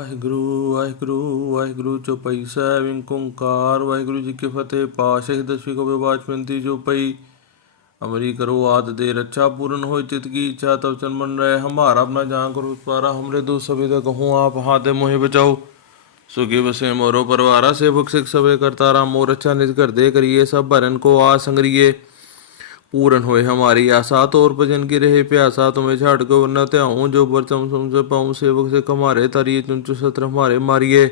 ਵਾਹਿਗੁਰੂ ਵਾਹਿਗੁਰੂ ਵਾਹਿਗੁਰੂ ਚੌਪਈ ਸਾਹਿਬ ਏਕ ਓੰਕਾਰ ਵਾਹਿਗੁਰੂ ਜੀ ਕੀ ਫਤਿਹ। ਪਾਤਸ਼ਾਹੀ ਦਸਵੀਂ ਕੋ ਵਿਵਾਚ ਪੰਤੀ ਚੌਪਈ। अमरी करो आद दे रक्षा पूर्ण हो चित की इच्छा तब चनमन रहे हमारा अपना जहाँ करो उत्पारा हमरे दो सभी कहूँ आप हाथ मोहि बचाओ। सुखी बसे मोरो परवारा से भुख सिख सबे करतारा मोर अच्छा निज कर दे करिए सब भरन को आ संग्रिये। पूर्ण होए हमारी आशा तोर भजन की रहे प्यासा तुम्हें छाड़ को वरना त्याऊँ जो बरचम समझ पाऊँ सेवक से कमारे तारिये चुनचु सत्र हमारे मारिए।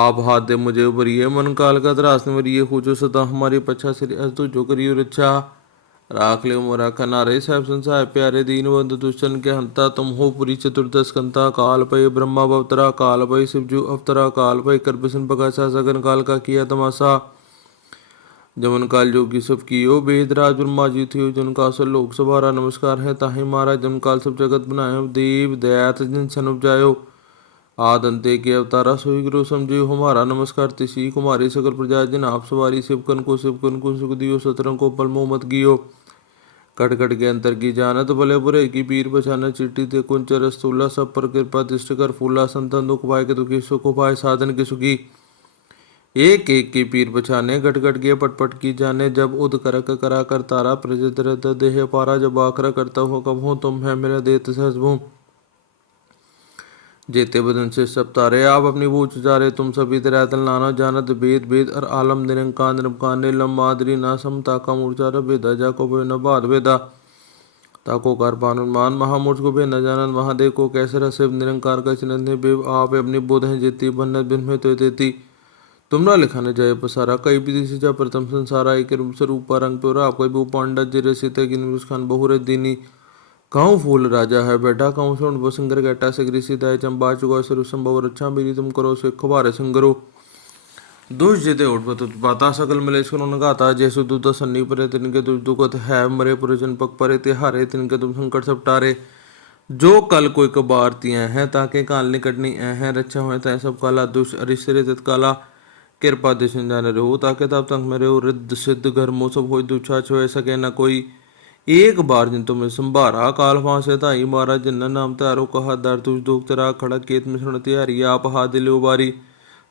आप हाथ दे मुझे उबरिए मन काल का त्रास निवरिए खूचो सदा हमारी पच्छा श्री तू जो करियो रक्षा। राख ले मोरा खनारे साहब संसार प्यारे दीन बंधु दुष्टन के हंता तुम हो पुरी चतुर्दश कंता काल पय ब्रह्मा बवतरा काल पय शिवजू अवतरा काल पय कर बिसन पकाशा सगन काल का किया तमाशा। जमन काल जोगी सब कियो वेद राज ब्रह्मा जी थियो जन का सब लोक सवारा नमस्कार है ताहि मारा जम काल सब जगत बनायो देव दयात जिन सन उपजायो। आद अंते के अवतारा सोई गुरु समझियो हमारा नमस्कार तिसी कुमारी सकल प्रजा जिन आप सवारी शिवकन को सुख दियो सतरंग को पल मोह मत गियो। कट कट के अंतर की जानत भले बुरे की पीर बचाना चिट्ठी ते कुंचर स्थूला सब पर कृपा दृष्टि कर फूला संतन दुख पाए के दुखी सुख पाए साधन की सुखी। एक एक की पीर बचाने घट घट के पटपट की जाने जब उद करक करा कर तारा प्रजत रत देह पारा जब आखरा करता हो कब हो तुम है मेरा देत सहजभूम। जेते बदन से सब तारे आप अपनी बूझ उचारे तुम सभी तरह नाना जानत वेद वेद और आलम निरंकार निरंकार नीलम मादरी ना समता का मूर्चार वेदा जाको बे न बाद वेदा। ताको कार पानुमान महामूर्च को बे न जानत महादेव को कैसे रसिव निरंकार का चिन्ह बेव आप अपनी बोध है जेती भन्नत बिन में तो देती। तुम ना लिखाने जाए पसारा कई विधि से जा प्रथम संसारा एक स्वरूप रंग प्योरा आप कोई पांडा जिरे सीते की खान बहुरे दीनी। कहूँ फूल राजा है बैठा कहूँ सुन बसिंगर गैटा से ग्रीसी दाय चंबा चुका सर संभव रक्षा मेरी तुम करो से खबारे संगरो। दुष जिते उठ पाता सकल मिले सुन गाता जैसु दूत सन्नी परे तिनके दुष दुखत है मरे पुरजन पक परे तिहारे तिनके तुम संकट सब टारे। जो कल कोई कबार तिया हैं ताके काल निकटनी हैं रक्षा हुए तय सब काला दुष अरिश्रे तत्काला। कृपा दिशन जाने रहो ताके तब तक मेरे रिद्ध सिद्ध घर मो सब हो दुछा छो सके न कोई। एक बार जिन तुम्हें संभारा काल फांसे ताई मारा जिन्ना नाम तारो कहा दर तुझ दुख तेरा खड़ा केत मिश्रण तिहारी आप हा दिलो बारी।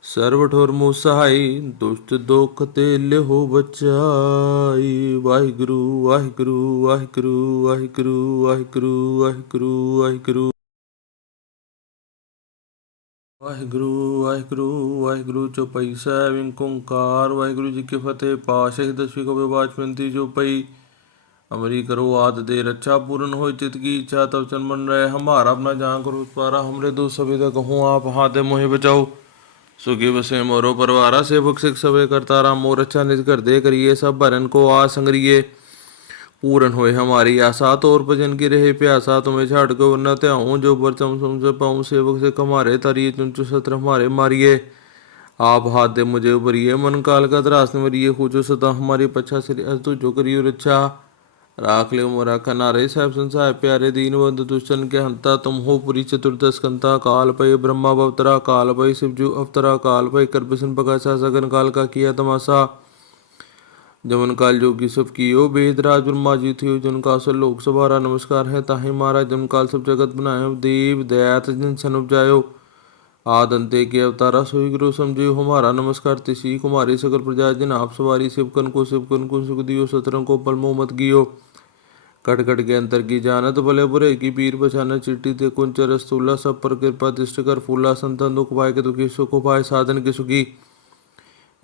सर्व ठोर मुँह सहाय दुष्ट दुख ते ले हो बचाई। वाहिगुरु वाहिगुरु वाहिगुरु वाहिगुरु वाहिगुरु वाहिगुरु वाहिगुरु वाहिगुरु वाहिगुरु वाहिगुरु चौपई ਸਾਹਿਬ ਏਕ ਓੰਕਾਰ वाहिगुरु जी की फतेह। पातशाही दसवीं को विवाच पंती चौपई। अमरी करो आद दे रक्षा पूर्ण हो चित की इच्छा तब चनमन रहे हमारा अपना जहाँ करो उत्पारा हमरे दो सभी कहूँ आप हाथ मोहि बचाओ। सुखी बसे मोरो परवारा से भुख सिख सबे करतारा मोर अच्छा निज कर दे करिए सब भरन को आ संग्रिये। पूर्ण होए हमारी आशा तोर भजन की रहे प्यासा तुम्हें छाड़ को वरना त्याऊँ जो बरचम समझ पाऊँ सेवक से कमारे तारिये चुनचु सत्र हमारे मारिए। आप हाथ दे मुझे उबरिए मन काल का त्रास निवरिए खूचो सदा हमारी पच्छा श्री तू जो करियो रक्षा। राख ले मोरा खनारे साहब संसार प्यारे दीन बंधु दुष्टन के हंता तुम हो पुरी चतुर्दश कंता काल पय ब्रह्मा बवतरा काल पय शिवजू अवतरा काल पय कर बिसन पकाशा सगन काल का किया तमाशा। जमन काल जोगी सब कियो वेद राज ब्रह्मा जी थियो जन का सब लोक सवारा नमस्कार है ताहि मारा जम काल सब जगत बनायो देव दयात जिन सन उपजायो। आद अंते के अवतारा सोई गुरु समझियो हमारा नमस्कार तिसी कुमारी सकल प्रजा जिन आप सवारी शिवकन को सुख दियो सतरंग को पल मोह मत गियो। कट कट के अंतर की जानत भले बुरे की पीर बचाना चिट्ठी ते कुंचर स्थूला सब पर कृपा दृष्टि कर फूला संतन दुख पाए के दुखी सुख पाए साधन की सुखी।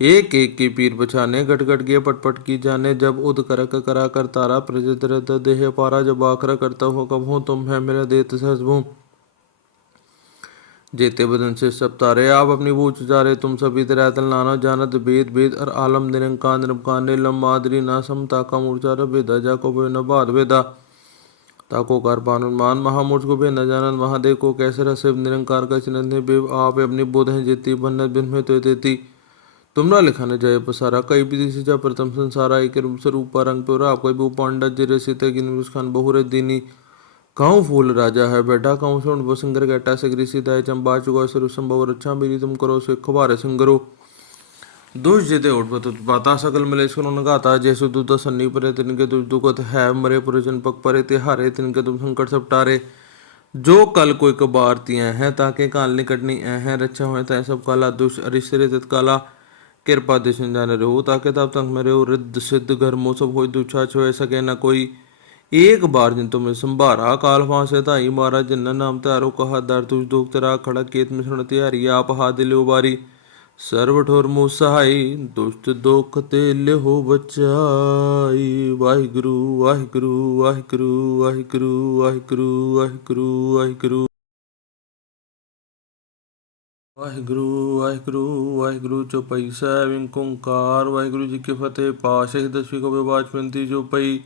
एक एक की पीर बचाने घट घट के पटपट की जाने जब उद करक करा कर तारा प्रजत रत देह पारा जब आखरा करता हो कब हो तुम है मेरा देत सहजभूम। जेते बदन से सब तारे आप अपनी बूझ उचारे तुम सभी तरह नाना जानत वेद वेद और आलम निरंकार निरंकार नीलम मादरी ना समता का मूर्चार वेदा जाको बे न बाद वेदा। ताको कार पानुमान महामूर्च को बे न जानत महादेव को कैसे रसिव निरंकार का चिन्ह बेव आप अपनी बोध है जेती भन्नत बिन में तो देती। तुम ना लिखाने जाए पसारा कई विधि से जा प्रथम संसारा एक स्वरूप रंग प्योरा आप कोई पांडा जिरे सीते की खान बहुरे दीनी। कहूँ फूल राजा है बैठा कहूँ सुन बसिंगर गैटा से ग्रीसी दाय चंबा चुका सर संभव रक्षा मेरी तुम करो से खबारे संगरो। दुष जिते उठ पाता सकल मिले सुन गाता जैसु दूत सन्नी परे तिनके दुष दुखत है मरे पुरजन पक परे तिहारे तिनके तुम संकट सब टारे। जो कल कोई कबारतियाँ हैं ताके काल निकटनी हैं रक्षा होए तय सब काला दुष्ट अरिश्रे तत्काला कृपा दिशन जान रहो ताके तब तक मेरे रिद्ध सिद्ध घर मो सब होई दुछा छुए सके न कोई। एक बार जिन तुम्हें संभारा काल फांसे ताई मारा जिन्ना नाम तारो कहा दर तुझ दुख तेरा खड़ा केत मिश्रण तिहारी आप हा दिले उबारी सर्व ठोर मुँह सहाय दुष्ट दुख ते हो बचाई। वाहिगुरु वाहिगुरु वाहिगुरु वाहिगुरु वाहिगुरु वाहिगुरु वाहिगुरु वाहिगुरु वाहिगुरु वाहिगुरु चौपाई सैविंग ओंकार वाहिगुरु जी की फतेह पाशे दसवीं को विवाच विनती जो पई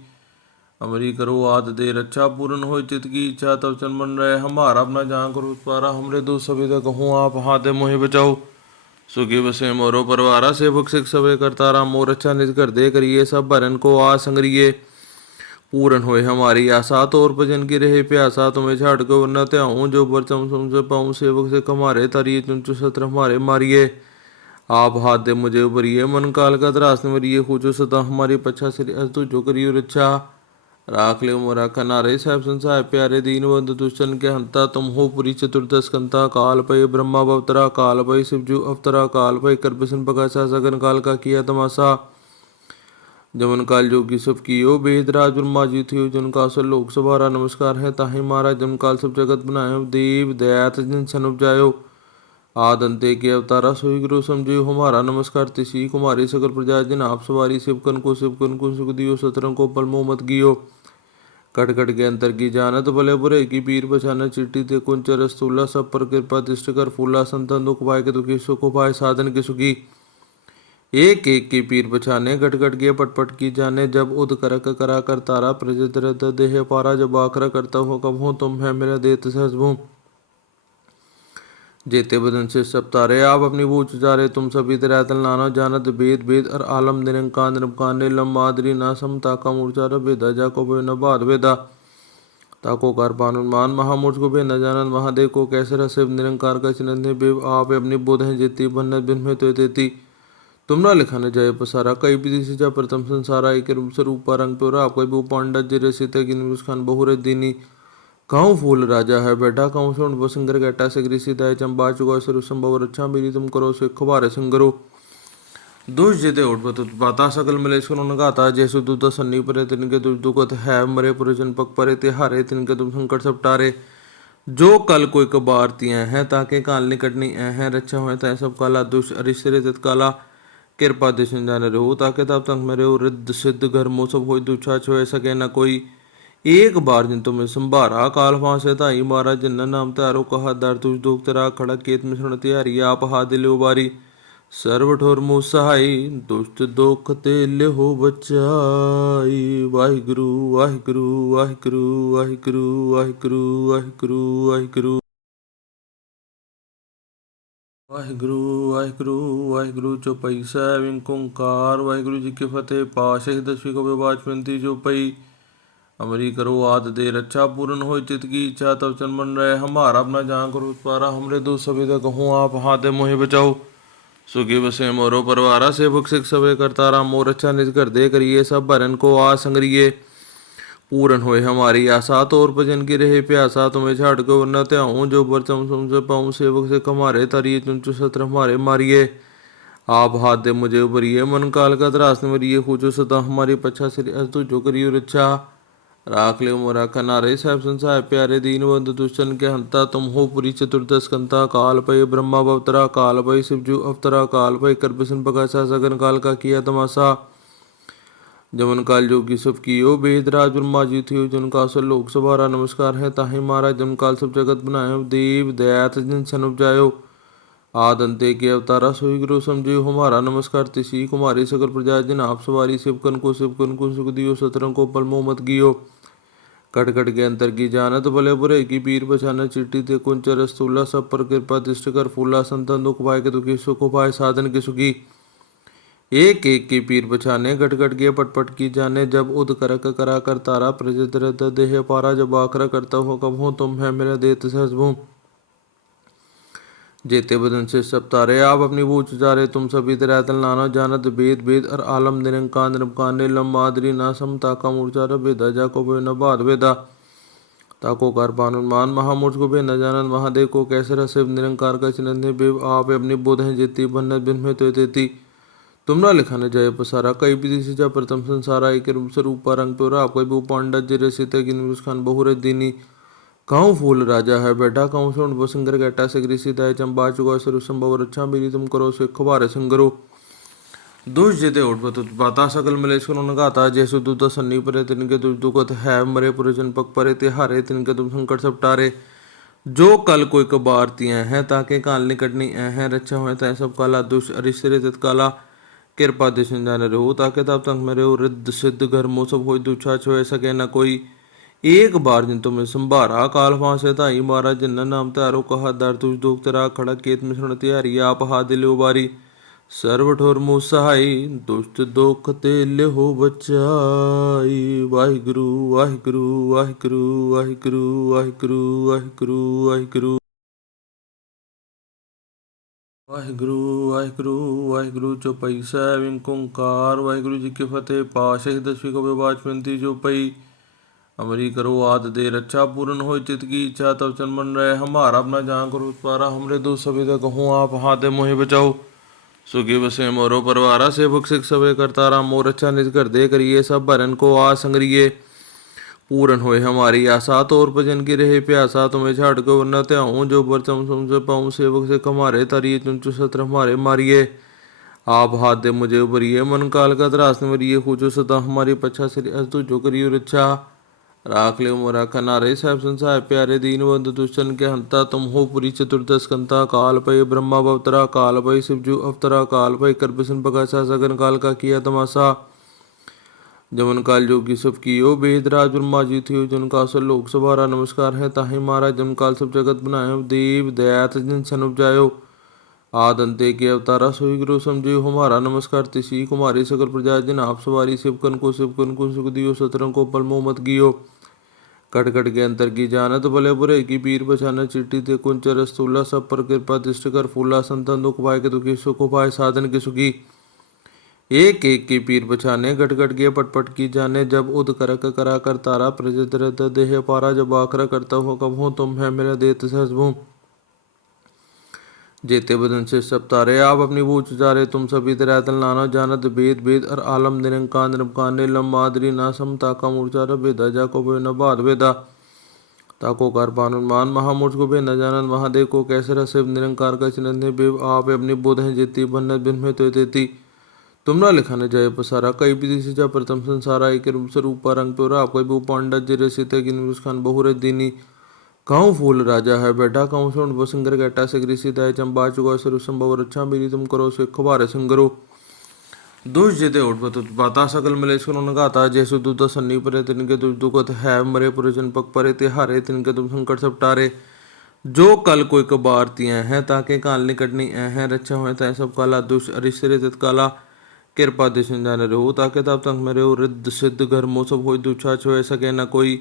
अमरी करो आद दे रक्षा पूर्ण हो चित की इच्छा तब चन मन रहे हमारा अपना जहाँ करो उत्पारा हमरे दो सभी तक कहूँ आप हाथ मोहि बचाओ सुखी बसे मोरो परवारा से बख्शिक सबे करतारा मोर अच्छा निज कर दे करिए सब भरन को आ संग्रिये पूर्ण होए हमारी आशा तो और भजन की रहे प्यासा तुम्हें छाड़ को वरना त्याऊँ जो बरचम से पाऊँ सेवक से कमारे तारिये चुनचु सत्र हमारे मारिए आप हाथ दे मुझे उबरिए मन काल का त्रास निवरिए खूचो सता हमारी पच्छा श्री अस्तु जो करियो रक्षा राख ले मोरा कनारे साहब संसार प्यारे दीन बंधु दुष्टन के हंता तुम हो पुरी चतुर्दश कंता काल पय ब्रह्मा अवतरा काल पय शिवजू अवतरा काल पय करबसन पकाशा सगन काल का किया तमाशा जमन काल जोगी सब कियो वेद राज ब्रह्मा जी थियो जिनका असर लोक सवारा नमस्कार है ताहि मारा जम काल सब जगत बनायो देव दयात जिन सन उपजायो आद अंते के अवतारा सोई गुरु समझियो हमारा नमस्कार तिसी कुमारी सकल प्रजा जिन आप सवारी शिवकन को सुख दियो सतरंग को पल मोह मत गियो कट कट के अंतर की जानत भले बुरे की पीर बचाना चिट्ठी ते कुंचर स्थूला सब पर कृपा दृष्ट कर फूला संतन दुख पाए के दुखी सुख पाए साधन की सुखी एक एक की पीर बचाने गट गट के पटपट की जाने जब उद करक करा कर तारा प्रजत देह पारा जब आखरा करता हो कब हो तुम है मेरा देत सहज भूम जेते बदन से सब तारे आप अपनी बूझ उचारे तुम सभी तरह नाना जानत भेद भेद और आलम निरंकार निरंकार नीलम मादरी ना समता का मूर्चार भेदा जाको बे न बाद वेदा ताको कार पानुमान महामूर्च को बे न जानत महादेव को कैसे रसिव निरंकार का चिन्ह बेव आप अपनी बोध है जेती बन्नत बिन में तो देती तुम ना लिखा न जाए पसारा कई विधि से जा प्रथम संसारा एक रूप स्वरूप रंग पे आप कोई भी पांडा जिरे सीते गिन खान बहुरे दीनी कहूँ फूल राजा है बैठा कहूँ सुन बसिंगर गैटा से ग्रीसी दाय चंबा चुका सर संभव रक्षा मेरी तुम करो से खबारे संगरो दुष जिते उठ पाता सकल मलेश को गाता जैसु दूत सन्नी परे तिनके दुष दुखत है मरे पुरजन पक परे तिहारे तिनके तुम संकट सब टारे जो कल कोई कबारतियाँ हैं ताके काल निकटनी हैं रक्षा होए तय सब काला दुष्ट अरिश्रे तत्काला कृपा दिशन जान रहो ताके तब तक मेरे रिद्ध सिद्ध घर मो सब होई दुछा छुए सके न कोई। एक बार जिन तुम्हें संभारा काल फांसे ताई मारा जिन्ना नाम तारो कहा दर तुझ दुख तेरा खड़ा केत मिश्रण तिहारी आप हा दिले उबारी सर्व ठोर मुँह सहाय दुष्ट दुख ते हो बचाई। वाहिगुरु वाहिगुरु वाहिगुरु वाहिगुरु वाहिगुरु वाहिगुरु वाहिगुरु वाहिगुरु वाहिगुरु वाहिगुरु चौपाई सैविंग ओंकार वाहिगुरु जी की फतेह पाशे दसवीं को विवाच विनती जो पई अमरी करो आद दे रक्षा पूर्ण हो चित की इच्छा तब चन मन रहे हमारा अपना जहाँ करो उत्पारा हमरे दो सभी तक कहूँ आप हाथ मोहि बचाओ सुखी बसे मोरो परवारा से बख्शिक सबे करतारा मोर अच्छा निज कर दे करिए सब भरन को आ संग्रिये पूर्ण होए हमारी आशा तो और भजन की रहे प्यासा तुम्हें छाड़ को वरना त्याऊँ जो बरचम से पाऊँ सेवक से कमारे तारिये चुनचु सत्र हमारे मारिए आप हाथ दे मुझे उबरिए मन काल का त्रास निवरिए खूचो सता हमारी पच्छा श्री अस्तु जो करियो रक्षा राख ले मोरा कनारे साहब संसार प्यारे दीन बंधु दुष्टन के हंता तुम हो पुरी चतुर्दश कंता काल पय ब्रह्मा अवतरा काल पय शिवजू अवतरा काल पय करबसन पकाशा सगन काल का किया तमाशा जमन काल जोगी सब कियो वेद राज ब्रह्मा जी थियो जिनका असर लोक सवारा नमस्कार है ताहि मारा जम काल सब जगत बनायो देव दयात जिन सन उपजायो आद अंते के अवतारा सोई गुरु समझियो हमारा नमस्कार तिसी कुमारी सकल प्रजा जिन आप सवारी शिवकन को सुख दियो सतरंग को पल मोह मत गियो कट कट के अंतर की जानत भले बुरे की पीर बचाना चिट्ठी ते कुंचर स्थूला सब पर कृपा दृष्ट कर फूला संतन दुख पाए के दुखी सुख पाए साधन की सुखी एक एक की पीर बचाने गट गट के पटपट की जाने जब उद करक करा कर तारा प्रजत देह पारा जब आखरा करता हो कब हो तुम है मेरा देत सहज भूम जेते बदन से सब तारे आप अपनी बूझ उचारे तुम सभी तरह नाना जानत भेद भेद और आलम निरंकार निरंकार नीलम मादरी ना समता का मूर्चार भेदा जाको बे न बाद वेदा ताको कार पानुमान महामूर्ख को बे न जानन महादेव को कैसे रसे निरंकार का चिन्ह बेव आप अपनी बोध है जेती बन्नत बिन में तो तेती तुमरा लिखा न जय पसारा कई विधि से जा प्रथम संसारा एक रूप स्वरूप रंग तोरा कोई भी पांडा जिरे सीते गिन खान बहुरे दीनी कहूँ फूल राजा है बैठा कहूँ सुन बसिंगर गैटा से ग्रीसी दाय चंबा चुका स्वरूप संभव रक्षा मेरी तुम करो से खबारे संगरो दुष जेते उठपत उत्पाता सकल मलेश करो गाता जैसु दूत सन्नी परे तिनके दुष दुखत है मरे पुरजन पक परे ते हारे तिनके तुम संकट सब टारे जो कल कोई कबारतियाँ हैं ताके काल निकटनी हैं रक्षा हुए तय सब काला दुष अरिश्रे तत्काला कृपा दिशन जाने रहो ताके तब तक मेरे रिद्ध सिद्ध घर मो सब हो दुछा छो सके न कोई एक बार जिन तुम्हें संभारा काल फांसे ताई मारा जिन्ना नाम तारो कहा दर तुझ दुख तेरा खड़ा केत में सुन तिहारी आप हा दिले उबारी सर्व ठोर मुँह सहाय दुष्ट दुख तेल हो बचाई वाहिगुरु वाहिगुरु वाहिगुरु वाहिगुरु वाहिगुरु वाहिगुरु वाहिगुरु वाहिगुरु वाहिगुरु वाहिगुरु चौपाई सैविंग ओंकार वाहिगुरु जी की फतेह पाशे दसवीं को विवाच मिलती जो पई अमरी करो आद दे रक्षा पूर्ण हो चित की इच्छा तब चन मन रहे हमारा अपना जहाँ करो उत्पारा हमरे दो सभी तक कहूँ आप हाथे मोहे बचाओ सुखी बसे मोरो परवारा से भुख सिख सवे करतारा मोर अच्छा निज कर दे करिए सब भरन को आ संग्रिये पूर्ण होए हमारी आशा तो और भजन की रहे प्यासा तुम्हें छाड़ को न त्याऊँ जो बरचम सुन से पाऊँ सेवक से कमारे तरिए चुनचु सत्र हमारे मारिए आप हाथ दे मुझे उबरिए मन काल का त्रास मरिए पूछो सदा हमारी पच्छा से तू जो करियो रक्षा राख ले मोरा खनारे साहब संसार प्यारे दीन बंधु दुष्टन के हंता तुम हो पुरी चतुर्दश कंता काल पय ब्रह्मा अवतरा काल पय शिवजू अवतरा काल पय कर बिसन पकाशा सगन काल का किया तमाशा जमन काल जोगी सब कियो वेद राज ब्रह्मा जी थियो जन का सब लोक सभारा नमस्कार है ताहि महाराज जम काल सब जगत बनायो देव दयात जिन सन उपजायो आद अंते के अवतारा सोई गुरु समझो हमारा नमस्कार तिसी कुमारी सकल प्रजा जिन आप सवारी शिवकन को सुख दियो सतरंग को पल मोह मत गियो कट कट के अंतर की जानत भले बुरे की पीर बचाना चिट्ठी ते कुंचर स्थूला सब पर कृपा दृष्ट कर फूला संतन दुख पाए के दुखी सुख पाए साधन के सुखी एक एक की पीर बचाने घट घट के पटपट की जाने जब उद करक करा कर तारा प्रजत रत देह पारा जब आखरा करता हो कब हो तुम है मेरा देत सहजभूम जेते बदन से सब तारे आप अपनी बूझ जारे तुम सभी तरह नाना जानत भेद भेद और आलम निरंकार निरंकार नीलम मादरी ना समता का मूर्चा भेदा जा को बे न बाद भेदा ताको कार पानुमान महामूर्ख को बे न जानन महादेव को कैसे रसे निरंकार का चिन्ह बेव आप अपनी बोध है जेती बन्नत बिन में तो तेती तुमरा लिखा न जय पसारा कई विधि से जा प्रथम संसारा एक रूप स्वरूप रंग तोरा कोई भी पांडा जिरे सीते गिन खान बहुरे दीनी कहूँ फूल राजा है बैठा कहूँ सुन बसिंगर गैटा से ग्रीसी दाय चंबा चुका स्वरूप संभव रक्षा मेरी तुम करो से खबारे संगरो दुष जेते उठपत उत्पाता सकल मलेश करो गाता जैसु दूत सन्नी परे तिनके दुष दुखत है मरे पुरजन पक परे ते हारे तिनके तुम संकट सब टारे जो कल कोई कबारतियाँ हैं ताके काल निकटनी हैं रक्षा हुए तय सब काला दुष अरिश्रे तत्काला कृपा दिशन जाने रहो ताके तब तक मेरे रिद्ध सिद्ध घर मो सब हो दुछा छो सके न कोई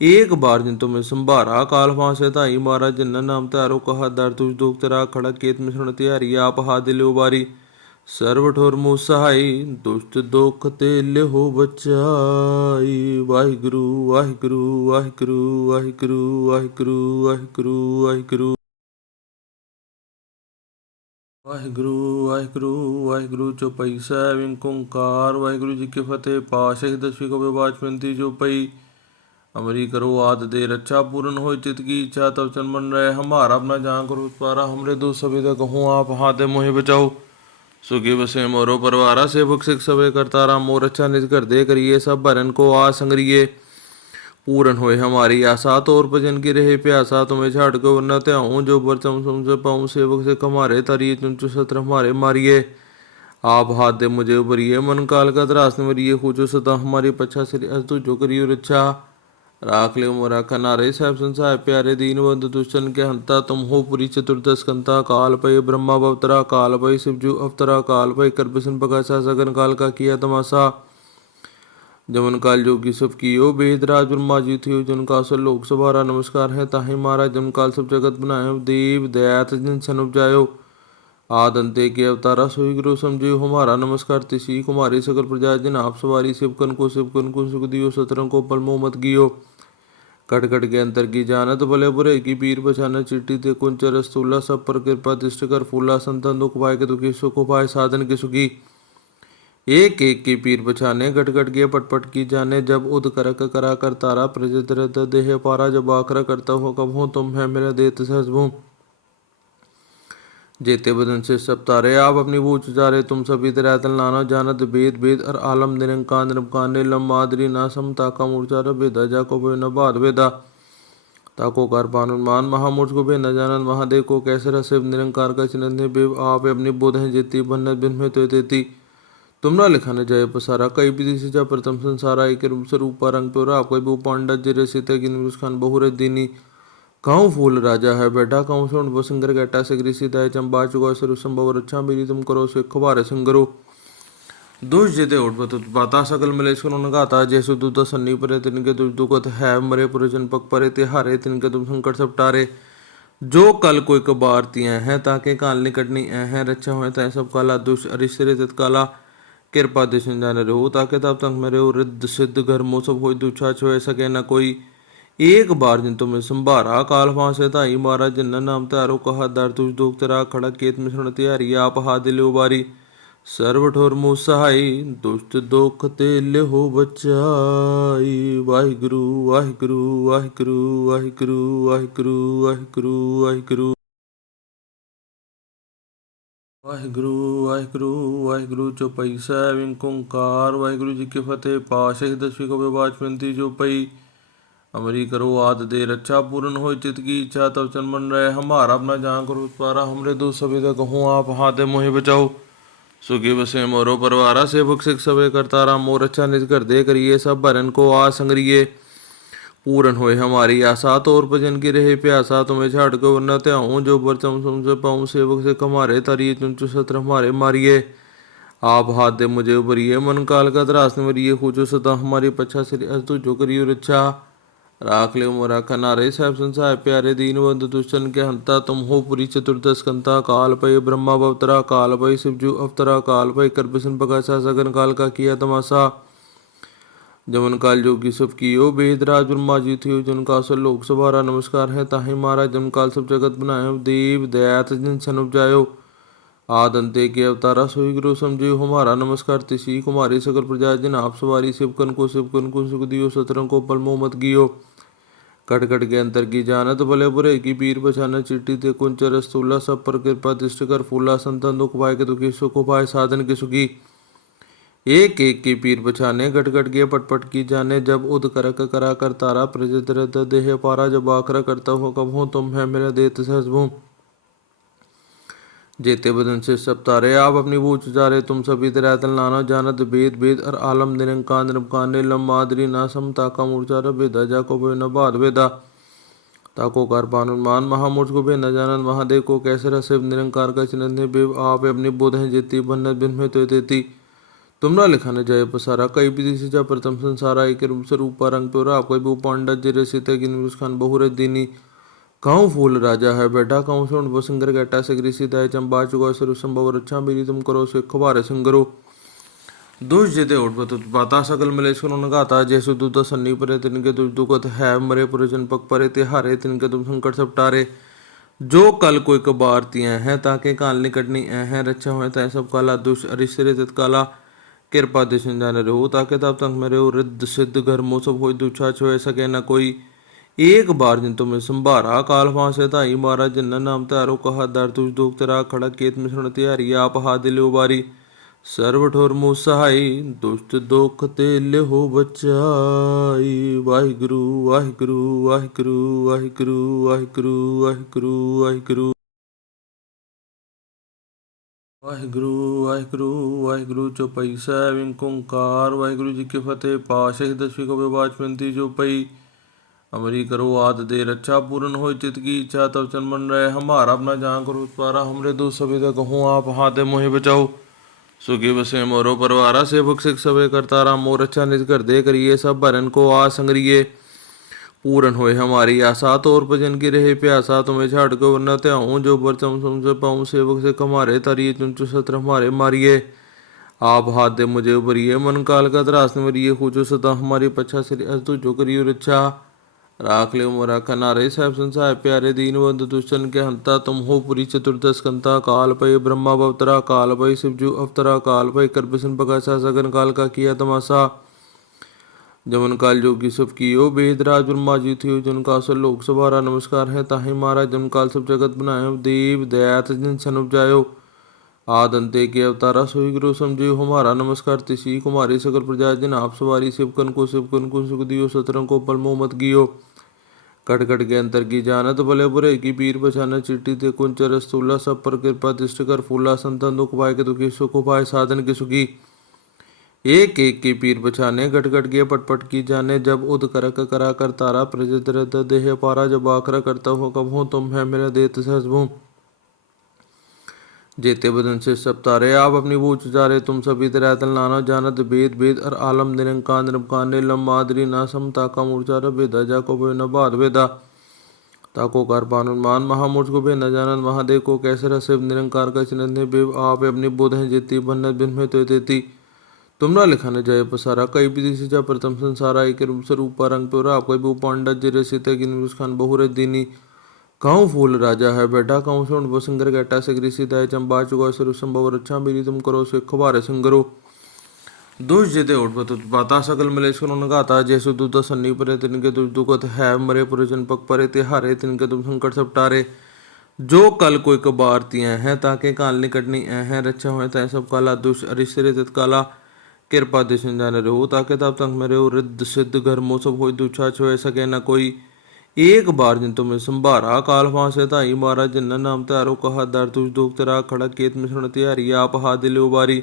एक बार जिन तुम्हें संभारा काल फांसे ताई मारा जिन्ना नाम तारो कहा दर तुझ दुख तेरा खड़ा केत में सुन तिहारी आप हा दिले उबारी सर्व ठोर मुँह सहाय दुष्ट दुख तेल हो बचाई वाहिगुरु वाहिगुरु वाहिगुरु वाहिगुरु वाहिगुरु वाहिगुरु वाहिगुरु वाहिगुरु वाहिगुरु वाहिगुरु चौपाई सैविंग ओंकार वाहिगुरु जी की फतेह पाशे दसवीं को विवाच मिलती जो पई अमरी करो आद दे रक्षा पूर्ण हो चित की इच्छा तब चन मन रहे हमारा अपना जहाँ करो उत्पारा हमरे दो सभी तक कहूँ आप हाथे मोहे बचाओ सुखी बसे मोरो परवारा से भुख सिख सवे करतारा मोर अच्छा निज कर दे करिए सब भरन को आ संग्रिये पूर्ण होए हमारी आशा तो और भजन की रहे प्यासा तुम्हें छाड़ को न त्याऊँ जो बरचम सुन से पाऊँ सेवक से कमारे तरिए चुनचु सत्र हमारे मारिए आप हाथ दे मुझे उबरिए मन काल का त्रास मरिए पूछो सदा हमारी पच्छा से तू जो करियो रक्षा राख ले मोरा खनारे साहब संसार प्यारे दीन बंधु दुष्टन के हंता तुम हो पुरी चतुर्दश कंता काल पय ब्रह्मा अवतरा काल पय शिवजू अवतरा काल पय कर बिसन पकाशा सगन काल का किया तमाशा जमन काल जोगी सब कियो वेद राज ब्रह्मा जी थियो जन का सब लोक सभारा नमस्कार है ताहि महाराज जम काल सब जगत बनायो देव दयात जिन सन उपजायो आद अंते के अवतारा सोई गुरु समझो हमारा नमस्कार तिसी कुमारी सकल प्रजा जिन आप सवारी शिवकन को सुख दियो सतरंग को पल मोह मत गियो कट कट के अंतर की जानत भले बुरे की पीर पछाना चिट्ठी ते कुंचर रस्तूला सब पर कृपा दृष्टि कर फूला संतन दुख पाए के दुखी सुख पाए साधन के सुखी एक एक की पीर पछाने घट घट के पटपट की जाने जब उद करक करा कर तारा प्रजत रत देह पारा जब आखरा करता हो कब हो तुम है मेरा देत सहजभूम जेते बदन से सब तारे आप अपनी बूझ उचारे तुम सभी तरह नाना जानत भेद भेद और आलम निरंकार निरंकार नीलम मादरी ना समता का मूर्चा भेदा जाको बे न बाद वेदा ताको कार पानुमान महामूर्ख को बे न जानत महादेव को कैसे रसिव निरंकार का चिन्ह बेव आप अपनी बोध है जेती बन्नत बिन में तो तेती तुमरा लिखाने जाए पसारा कई विधि से जा प्रथम संसारा एक रूप से रूपा रंग प्योरा आप कोई भी पांडा जिरे सीते की खान बहुरे दीनी कहूँ फूल राजा है बैठा कहूँ सुन वसंगर गैटा से गृषि दाय चंबा चुका सर संभव रक्षा मेरी तुम करो से खबारे संगरो दुष जिते उठ पाता सकल मलेश करो नगाता जैसु दूत सन्नी परे तिनके दुष दुखत है मरे पुरजन पक परे तिहारे तिनके तुम संकट सब टारे जो कल कोई कबार तिया हैं ताके काल निकटनी हैं रक्षा हुए तय सब काला दुष अरिश्रे तत्काला कृपा दिशन जाने रहो ताके तब तक मेरे रिद्ध सिद्ध घर मो सब हो दुछा छो सके न कोई एक बार जिन तुम्हें संभारा काल फांसे ताई मारा जिन्ना नाम तारो कहा दर तुझ दुख तेरा खड़ा केत मिश्रण त्यारी आप हा दिले उबारी सर्व ठोर मुँह सहाय दुष्ट दुख तेल हो बचाई वाहिगुरु वाहिगुरु वाहिगुरु वाहिगुरु वाहिगुरु वाहिगुरु वाहिगुरु वाहिगुरु वाहिगुरु वाहिगुरु चौपाई साहिब ओंकार वाहिगुरु जी की फतेह पाशे दसवीं को विवाच विनती जो पई अमरी करो आद दे रक्षा पूर्ण हो चित की इच्छा तब चन मन रहे हमारा अपना जहाँ करो पारा हमरे दो सभी तक कहूँ आप हाथे मोहे बचाओ सुखी बसे मोरो परवारा से भुख सिख सबे करतारा मोर अच्छा निज कर दे करिए सब भरन को आ संग्रिये पूर्ण होए हमारी आशा तोर भजन की रहे प्यासा तुम्हें छाड़ को वरना त्याऊँ जो बरचम समझ पाऊँ सेवक से कमारे तरिए चुनचु सत्र हमारे मारिए आप हाथ दे मुझे उबरिए मन काल का त्रास निवरिए खूचो सदा हमारी पच्छा श्री अस्तु जो करियो रक्षा राख ले मोरा खनारे साहब संसार प्यारे दीन बंधु दुष्टन के हंता तुम हो पुरी चतुर्दश कंता काल पय ब्रह्मा अवतरा काल पय शिवजू अवतरा काल पय कर बिसन पकाशा सगन काल का किया तमाशा जमन काल जोगी सब कियो वेद राज ब्रह्मा जी थियो जिनका सब लोक सवारा नमस्कार है ताहि महाराज जम काल सब जगत बनायो देव दयात जिन सन उपजायो आद अंते के अवतारा सोई गुरु समझियो हमारा नमस्कार तिसी कुमारी सकल प्रजा जिन आप सवारी शिवकन को सुख दियो सतरंग को पल मोह मत गियो कट कट के अंतर की जानत भले बुरे की पीर पछाना चिट्ठी ते कुंचर रस्तूला सब पर कृपा दृष्टि कर फूला संतन दुख पाए के दुखी सुख पाए साधन के सुखी एक एक की पीर पछाने घट घट के पटपट की जाने जब उद करक करा कर तारा प्रजत रत देह पारा जब आखरा करता हो कब हो तुम है मेरा देत सहजभूम जेते बदन से सब तारे आप अपनी बूझ उचारे तुम सभी तरह नाना जानत भेद भेद और आलम निरंकार निरंकार नीलम मादरी ना समता का मूर्चा भेदा जाको बे न बाद वेदा ताको कार पानुमान महामूर्ख को बे न जानत महादेव को कैसे रसिव निरंकार का चिन्ह बेव आप अपनी बोध है जेती बन्नत बिन में तो तेती तुमरा लिखाने जाए पसारा कई विधि से जा प्रथम संसारा एक रूप से रूपा रंग प्योरा आप कोई भी पांडा जिरे सीते की खान बहुरे दीनी कहूँ फूल राजा है बैठा कहूँ सुन वसंगर गैटा से गृषि दाय चंबा चुका सर संभव रक्षा मेरी तुम करो से खबारे संगरो दुष जिते उठ पाता सकल मलेश करो नगाता जैसु दूत सन्नी परे तिनके दुष दुखत है मरे पुरजन पक परे तिहारे तिनके तुम संकट सब टारे जो कल कोई कबार तिया हैं ताके काल निकटनी हैं रक्षा हुए तय सब काला दुष अरिश्रे तत्काला कृपा दिशन जाने रहो ताके तब तक मेरे रिद्ध सिद्ध घर मो सब हो दुछा छो सके न कोई एक बार जिन तुम्हें संभारा काल फांसे ताई मारा जिन्ना नाम तारो कहा दर तुझ दुख तेरा खड़ा केत मिश्रण त्यारी आप हा दिले उबारी सर्व ठोर मुँह सहाय दुष्ट दुख तेल हो बचाई वाहिगुरु वाहिगुरु वाहिगुरु वाहिगुरु वाहिगुरु वाहिगुरु वाहिगुरु वाहिगुरु वाहिगुरु वाहिगुरु चौपाई साहिब ओंकार वाहिगुरु जी की फतेह पाशे दसवीं को विवाच विनती जो पई अमरी करो आद दे रक्षा पूर्ण हो चित की इच्छा तब चन मन रहे हमारा अपना जहाँ करो पारा हमरे दो सभी तक कहूँ आप हाथे मोहे बचाओ सुखी बसे मोरो परवारा से भुख सिख सबे करतारा मोर अच्छा निज कर दे करिए सब भरन को आ संग्रिये पूर्ण होए हमारी आशा तोर भजन की रहे प्यासा तुम्हें छाड़ को वरना त्याऊँ जो बरचम समझ पाऊँ सेवक से कमारे तरिए चुनचु सत्र हमारे मारिए आप हाथ दे मुझे उबरिए मन काल का त्रास निवरिए खूचो सदा हमारी पच्छा श्री अस्तु जो करियो रक्षा राख ले मोरा खनारे साहब संसार प्यारे दीन बंधु दुष्टन के हंता तुम हो पुरी चतुर्दश कंता काल पय ब्रह्मा अवतरा काल पय शिवजू अवतरा काल पय कर बिसन पकासा सगन काल का किया तमाशा जमन काल जोगी सब कियो वेद राज ब्रह्मा जी थियो जिनका असर लोक सवारा नमस्कार है ताहि महाराज जम काल सब जगत बनायो देव दयात जिन सन उपजायो आद अंते के अवतारा सोई गुरु समझियो हमारा नमस्कार तिसी कुमारी सकल प्रजा जिन आप सवारी शिवकन को सुख दियो सतरंग को पल मोह मत गियो कट कट के अंतर की जानत भले बुरे की पीर बचाना चिट्ठी ते कुंचर स्थूला सब पर कृपा दृष्टि कर फूला संतन दुख पाए के दुखी सुख पाए साधन की सुखी एक एक की पीर बचाने गट गट के पटपट की जाने जब उद करक करा कर तारा प्रजत देह पारा जब आखरा करता हो कब हो तुम है मेरा देत सहजभूम जेते बदन से सब तारे आप अपनी बूझ उचारे तुम सभी तरह तल नाना जानत भेद भेद और आलम निरंकार निरंकार नीलम मादरी ना समता का मूर्चार भेदा जाको बे न बाद भेदा ताको कार पानुमान महामूर्च को बे न जानत महादेव को कैसे रसिव निरंकार का चिन्ह बेव आप अपनी बोध है जेती बन्नत बिन में तो तेती तुम ना लिखाने जाए पसारा कई विधि से जा प्रथम संसारा एक रूप स्वरूप रंग प्योरा कोई भी पांडा जिरे सीते की निरुष खान बहुरे दीनी कहूँ फूल राजा है बेटा कहूँ सुन वसंगर गैटा से गृषि दय चंबा चुका सुर संभव रक्षा मेरी तुम करो से खबारे संगरो दुष जेते उठपत उत्पाता सकल मलेश करो गाता जैसु दूत सन्नी परे तिनके दुष दुखत है मरे पुरजन पक परे तिहारे तिनके तुम संकट सब टारे जो कल कोई कबारती हैं ताके काल निकटनी हैं रक्षा हो तय सब काला दुष अरिश्रे तत्काला कृपा दिशन जाने रहो ताके तब तक मेरे रिद्ध सिद्ध घर मो सब हो दुछा छो सके न कोई एक बार जिन तुम्हें संभारा काल फांसे ताई मारा जिन्ना नाम तारो कहा दर तुझ दुख तेरा खड़ा केत मिश्रण त्यारी आप हा दिलो बारी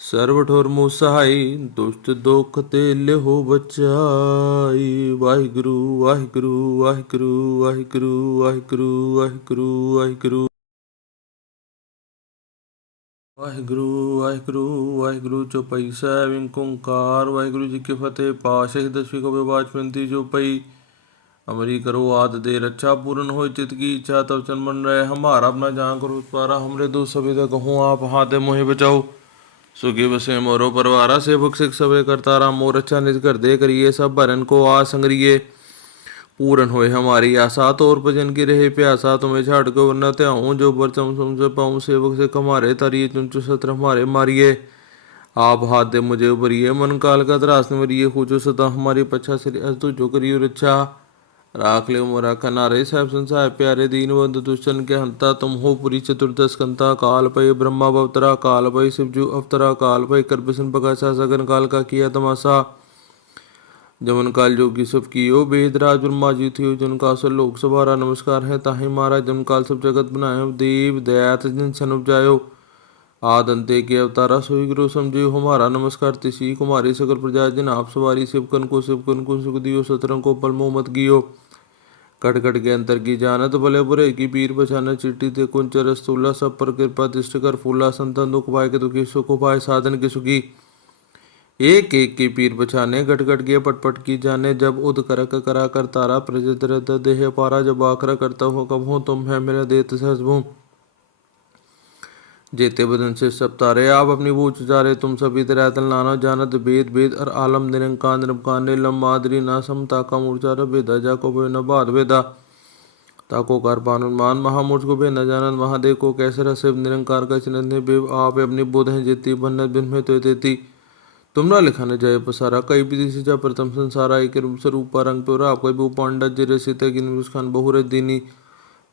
सर्व ठोर मुँह सहाई दुष्ट दुख ते ले हो बचाई वाहिगुरु वाहिगुरु वाहिगुरु वाहिगुरु वाहिगुरु वाहिगुरु वाहिगुरु वाहिगुरु वाहिगुरु वाहिगुरु चौपाई साहेब ओंकार वाहिगुरु जी की फतेह पाशे दसवीं को विवाज पंथी जो पई अमरी करो आद दे रक्षा पूर्ण हो चित की इच्छा तब चन रहे हमारा अपना जहाँ करो पारा हमरे दो सभी कहूँ आप हाथ मोहे बचाओ सुखी बसे मोरो परवारा से भुख सिख सबे करतारा मोर अच्छा निज कर दे करिए सब भरन को आ संग्रिये पूर्ण होए हमारी आशा तोर भजन की रहे प्यासा तुम्हें छाड़ के वरना त्याऊँ जो बरचम समझ पाऊँ सेवक से कमारे तरिए चुनचु सत्र हमारे मारिए आप हाथ दे मुझे उबरिए मन काल का त्रास निवरिए पूछो सदा हमारी पच्छा श्री तू जो करियो रक्षा राख ले मोरा खनारे साहब संसार प्यारे दीन बंधु दुष्टन के हंता तुम हो पुरी चतुर्दश कंता काल पय ब्रह्मा अवतरा काल पय शिवजू अवतरा काल पय कर बिसन पकासा सगन काल का किया तमाशा जमन काल जोगी सब कियो वेद राज ब्रह्मा जी थियो जिनका असर लोक सवारा नमस्कार है ताहि महाराज जम काल सब जगत बनायो देव दयात जिन सन उपजायो आद अंते के अवतारा सोई गुरु समझियो हमारा नमस्कार तिसी कुमारी सकल प्रजा जिन आप सवारी शिवकन को सुख दियो सतरंग को पल मोह मत गियो कट कट के अंतर की जानत भले बुरे की पीर बचाना चिट्ठी ते कुंचर स्थूला सब पर कृपा दृष्टि कर फूला संतन दुख पाए के दुखी सुख पाए साधन की सुखी एक एक की पीर बचाने गट गट के पटपट की जाने जब उद करक करा कर तारा प्रजत देह पारा जब आखरा करता हो कब हो तुम है मेरा देत सहजभूम जेते बदन से सब तारे आप अपनी बूझ उचारे तुम सभी तरह तल नाना जानत भेद भेद और आलम निरंकार निरंकार नीलम मादरी ना समता का मूर्चार भेदा जाको बे न बाद भेदा ताको कार पानुमान महामूर्च को बे न जानत महादेव को कैसे रसिव निरंकार का चिन्ह बेव आप अपनी बोध है जेती बन्नत बिन में तो तेती तुम ना लिखाने जाए पसारा कई विधि से जा प्रथम संसारा एक रूप स्वरूप रंग प्योरा कोई भी पांडा जिरे सीते की निरुष खान बहुरे दीनी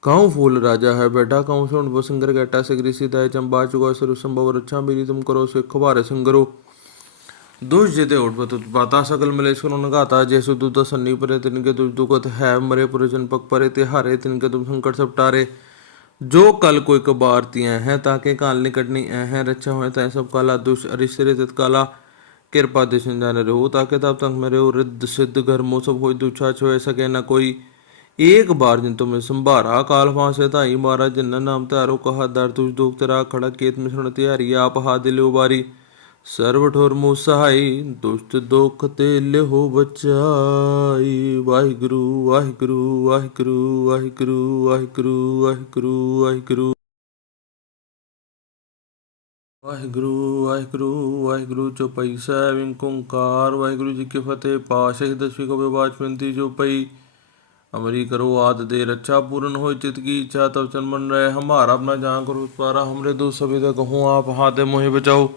कहूँ फूल राजा है बेटा कहूँ सुन वसंगर गैटा से गृषि दय चंबा चुका सुर संभव रक्षा मेरी तुम करो से खबारे संगरो दुष जेते उठपत उत्पाता सकल मलेश करो गाता जैसु दूत सन्नी परे तिनके दुष दुखत है मरे पुरजन पक परे तिहारे तिनके तुम संकट सब टारे जो कल कोई कबारती हैं ताके काल निकटनी हैं रक्षा हो तय सब काला दुष अरिश्रे तत्काला कृपा दिशन जाने रहो ताके तब तक मेरे रिद्ध सिद्ध घर मो सब हो दुछा छो सके न कोई एक बार जिन तुम्हें संभारा काल फांसे ताई मारा जिन्ना नाम तारो कहा दर तुझ दुख तेरा खड़ा केत मिश्रण त्यारी आप हा दिलो बारी सर्व ठोर मुँह सहाई दुष्ट दुख ते ले हो बचाई वाहिगुरु वाहिगुरु वाहिगुरु वाहिगुरु वाहिगुरु वाहिगुरु वाहिगुरु वाहिगुरु वाहिगुरु वाहिगुरु चौपाई साहेब ओंकार वाहिगुरु जी की फतेह पाशे दसवीं को विवाज पंथी जो पई अमरी करो आद दे रक्षा पूर्ण हो चित की इच्छा तब चन मन रहे हमारा अपना जहाँ करो पारा हमरे दो सभी कहूँ आप हाथ मोहि बचाओ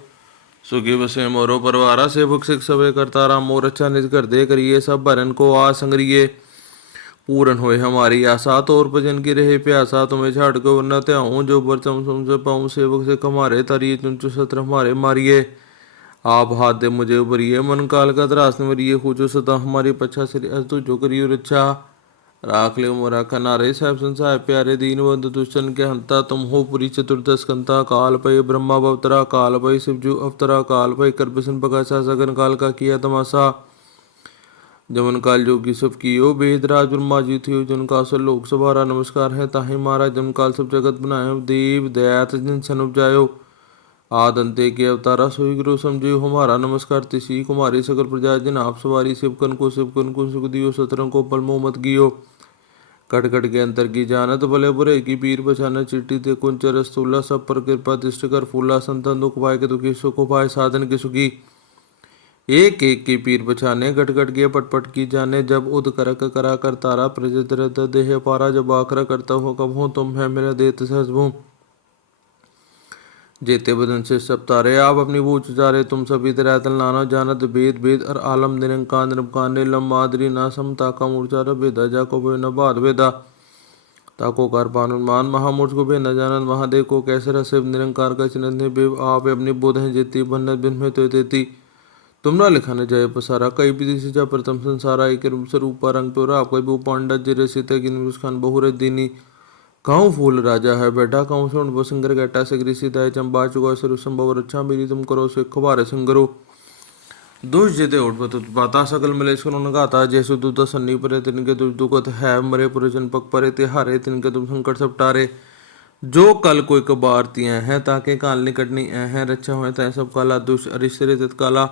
सुखी बसे मोरो परवारा से भुख सबे करतारा मोर अच्छा निज कर दे करिए सब भरन को आ संग्रिये पूरन होए हमारी आशा तो और भजन की रहे प्यासा तुम्हें छाड़ कर न त्याऊँ जो बरचम से पाऊँ सेवक से कमारे तरिए चुनचु सत्र हमारे मारिए आप हाथ दे मुझे उबरिए मन काल का त्रास निवरिए पूछो सदा हमारी पच्छा श्री तू जो करियो रक्षा राख ले मोरा कनारे साहब संसार प्यारे दीन बंधु दुष्टन के हंता तुम हो पुरी चतुर्दश कंता काल पय ब्रह्मा बवतरा काल पय शिवजू अवतरा काल पय कर बिसन पकाशा सगन काल का किया तमाशा जमन काल जोगी सब कियो वेद राज ब्रह्मा जी थियो जन का सब लोक सभारा नमस्कार है ताहि मारा जम काल सब जगत बनायो देव दयात जिन सन उपजायो आद अंते के अवतारा सोई गुरु समझियो हमारा नमस्कार तिसी कुमारी सकल प्रजा जिन आप सवारी शिवकन को सुख दियो सतरंग को पल मोह मत गियो कट कट के अंतर की जानत भले बुरे की पीर बचाना चिट्ठी ते कुंचर स्थूला सब पर कृपा दृष्ट कर फूला संतन दुख पाए के दुखी सुख पाए साधन के सुखी एक एक की पीर बचाने घट घट के पटपट की जाने जब उद करक करा कर तारा प्रजत देह पारा जब आखरा करता हो कब हो तुम है मेरा देत सहजभूम जेते बदन से सब तारे आप अपनी बूझ उचारे तुम सभी तरह तल नाना जानत भेद भेद और आलम निरंकार निरंकार नीलम मादरी ना सम ताका मूर्चार भेदा जाको बे न बाद भेदा ताको कार पानुमान महामूर्च को बे न जानन महादेव को कैसे रसे निरंकार का चिन्ह बेव आप अपनी बोध है जेती भन्नत बिन में तो देती तुम ना लिखाने जाए पसारा कई विधि से जा प्रथम संसारा एक स्वरूप रंग प्योरा कोई भी पांडा जिरे सीता की खान बहुरे दीनी कहूँ फूल राजा है बैठा कहूँ सुन वो सिंगर गैटा से ग्रीसित है चंबा चुका स्वरूप संभव रक्षा मेरी तुम करो से खबारे सिंगरो दोष जेते उठ पाता सकल मिले सुन गाता जैसु दूत सन्नी परे तिनके दुख दुखत है मरे पुरजन पक परे तिहारे तिनके तुम संकट सब टारे जो कल कोई कबार तिया है ताके काल निकटनी है रक्षा हुए तय सब काला दुष्ट अरिश्रे तत्काला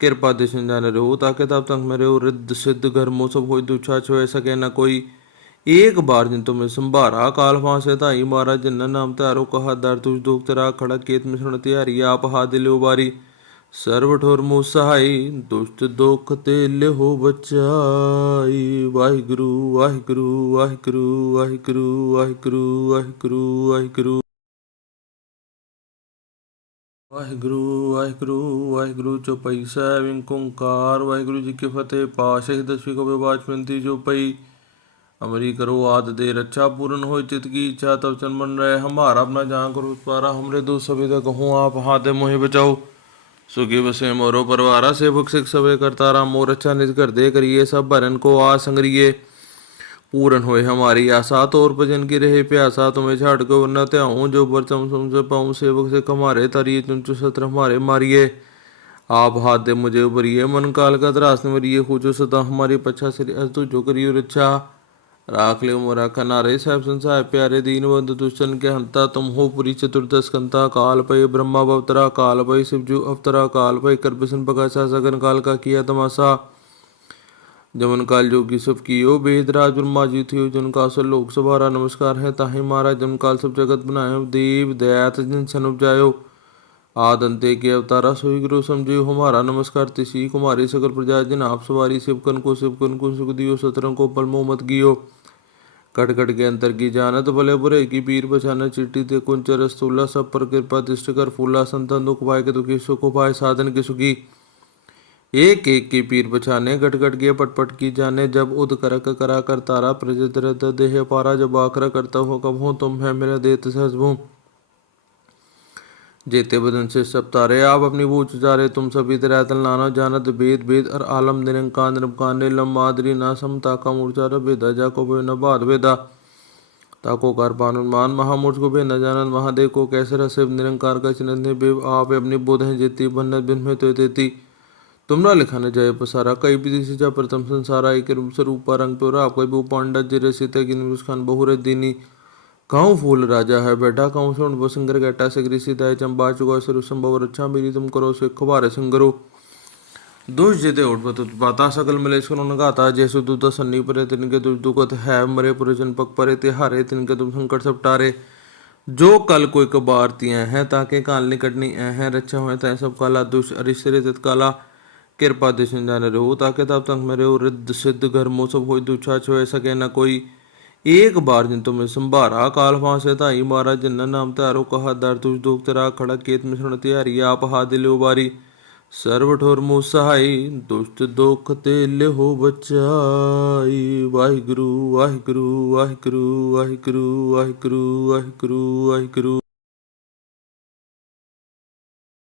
कृपा दिशन जाने रहो ताके तब तक मेरे रिद्ध सिद्ध घर मो सब हो दुच्छा छो सके न कोई एक बार जिन तुम्हें संभारा काल फांसे ताई मारा जिन्ना नाम तारो कहा दर तुझ दुख तेरा खड़ा केत मिश्रण तिहारी आप हा दिलो बारी सर्व ठोर मुँह सहाय दुष्ट दुख तेल हो बचाई वाहिगुरु वाहिगुरु वाहिगुरु वाहिगुरु वाहिगुरु वाहिगुरु वाहिगुरु वाहिगुरु वाहिगुरु वाहिगुरु चौपाई सैविंग ओंकार वाहिगुरु जी के फतेह पाशे दसवीं को विवाच विनती जो पई अमरी करो आद दे रक्षा पूर्ण हो चित की इच्छा तब चन मन रहे हमारा अपना जहाँ करो पारा हमरे दो सभी कहूँ आप हाथ मोहि बचाओ सुखी बसे मोरो परवारा से भुख सबे करतारा मोर अच्छा निज कर दे करिए सब भरन को आ संग्रिये पूरन होए हमारी आशा तो और भजन की रहे प्यासा तुम्हें छाड़ कर न त्याऊँ जो बरचम से पाऊँ सेवक से कमारे तरिए चुनचु सत्र हमारे मारिए आप हाथ दे मुझे उबरिए मन काल का त्रास निवरिए पूछो सदा हमारी पच्छा श्री तू जो करियो रक्षा राख ले मोरा कनारे साहब संसार प्यारे दीन बंधु दुष्टन के हंता तुम हो पुरी चतुर्दश कंता काल पय ब्रह्मा बवतरा काल पय शिवजू अवतरा काल पय कर बिसन पकाशा सगन काल का किया तमाशा जमन काल जोगी सब कियो वेद राज ब्रह्मा जी थियो जन का सब लोक सभारा नमस्कार है ताहि मारा जम काल सब जगत बनायो देव दयात जिन सन उपजायो आद अंते के अवतारा सोई गुरु समझियो हमारा नमस्कार तिसी कुमारी सकल प्रजा जिन आप सवारी शिवकन को सुख दियो सतरंग को पल मोह मत गियो कट कट के अंतर की जानत भले बुरे की पीर बचाना चिट्ठी ते कुंचर स्थूला सब पर कृपा दृष्ट कर फूला संतन दुख पाए के दुखी सुख पाए साधन के सुखी एक एक की पीर बचाने घट घट के पटपट की जाने जब उद करक करा कर तारा प्रजत देह पारा जब आखरा करता हो कब हो तुम है मेरा देत सहजभूम जेते बदन से सब तारे आप अपनी बूझ उचारे तुम सभी तरह तल नाना जानत भेद भेद और आलम निरंकार निरंकार नीलम मादरी ना सम ताका मूर्चार भेदा जाको बे न बाद भेदा ताको कार पानुमान महामूर्च को बे न जानन महादेव को कैसे रसे निरंकार का चिन्ह बेव आप अपनी बोध है जेती भन्नत बिन में तो देती तुम ना लिखाने जाए पसारा कई विधि से जा प्रथम संसारा एक स्वरूप रंग प्योरा कोई भी पांडा जिरे सीता की खान बहुरे दीनी कहूँ फूल राजा है बैठा कहूँ सुन वो सिंगर गैटा से ग्रीसित है चंबा चुका स्वरूप संभव रक्षा मेरी तुम करो से खबारे सिंगरो दोष जेते उठ पाता सकल मिले सुन गाता जैसु दूत सन्नी परे तिनके दुख दुखत है मरे पुरजन पक परे तिहारे तिनके तुम संकट सब टारे जो कल कोई कबार तिया है ताके काल निकटनी है रक्षा हुए तय सब काला दुष्ट अरिश्रे तत्काला ਕਿਰਪਾ ਤੇ ਸੰਜਾਨ ਰਹੋ ਤਾਕੇ ਤਬ ਤक मेरे हो रिद्ध सिद्ध घर मोह सब होय दुछा छुए सके न कोई। एक बार जिन तुम्हें संभारा काल फांसे धाई मारा जिन्ना नाम तारो कहा दर तुझ दुख तेरा खड़ा केत मिश्रण तिहारी आप हा दिलो बारी। सर्व ठोर मोह सहाई दुष्ट दुख ते लिहो बचाई। वाहिगुरु वाहिगुरु वाहिगुरु वाहिगुरु वाहिगुरु वाहिगुरु वाहिगुरु।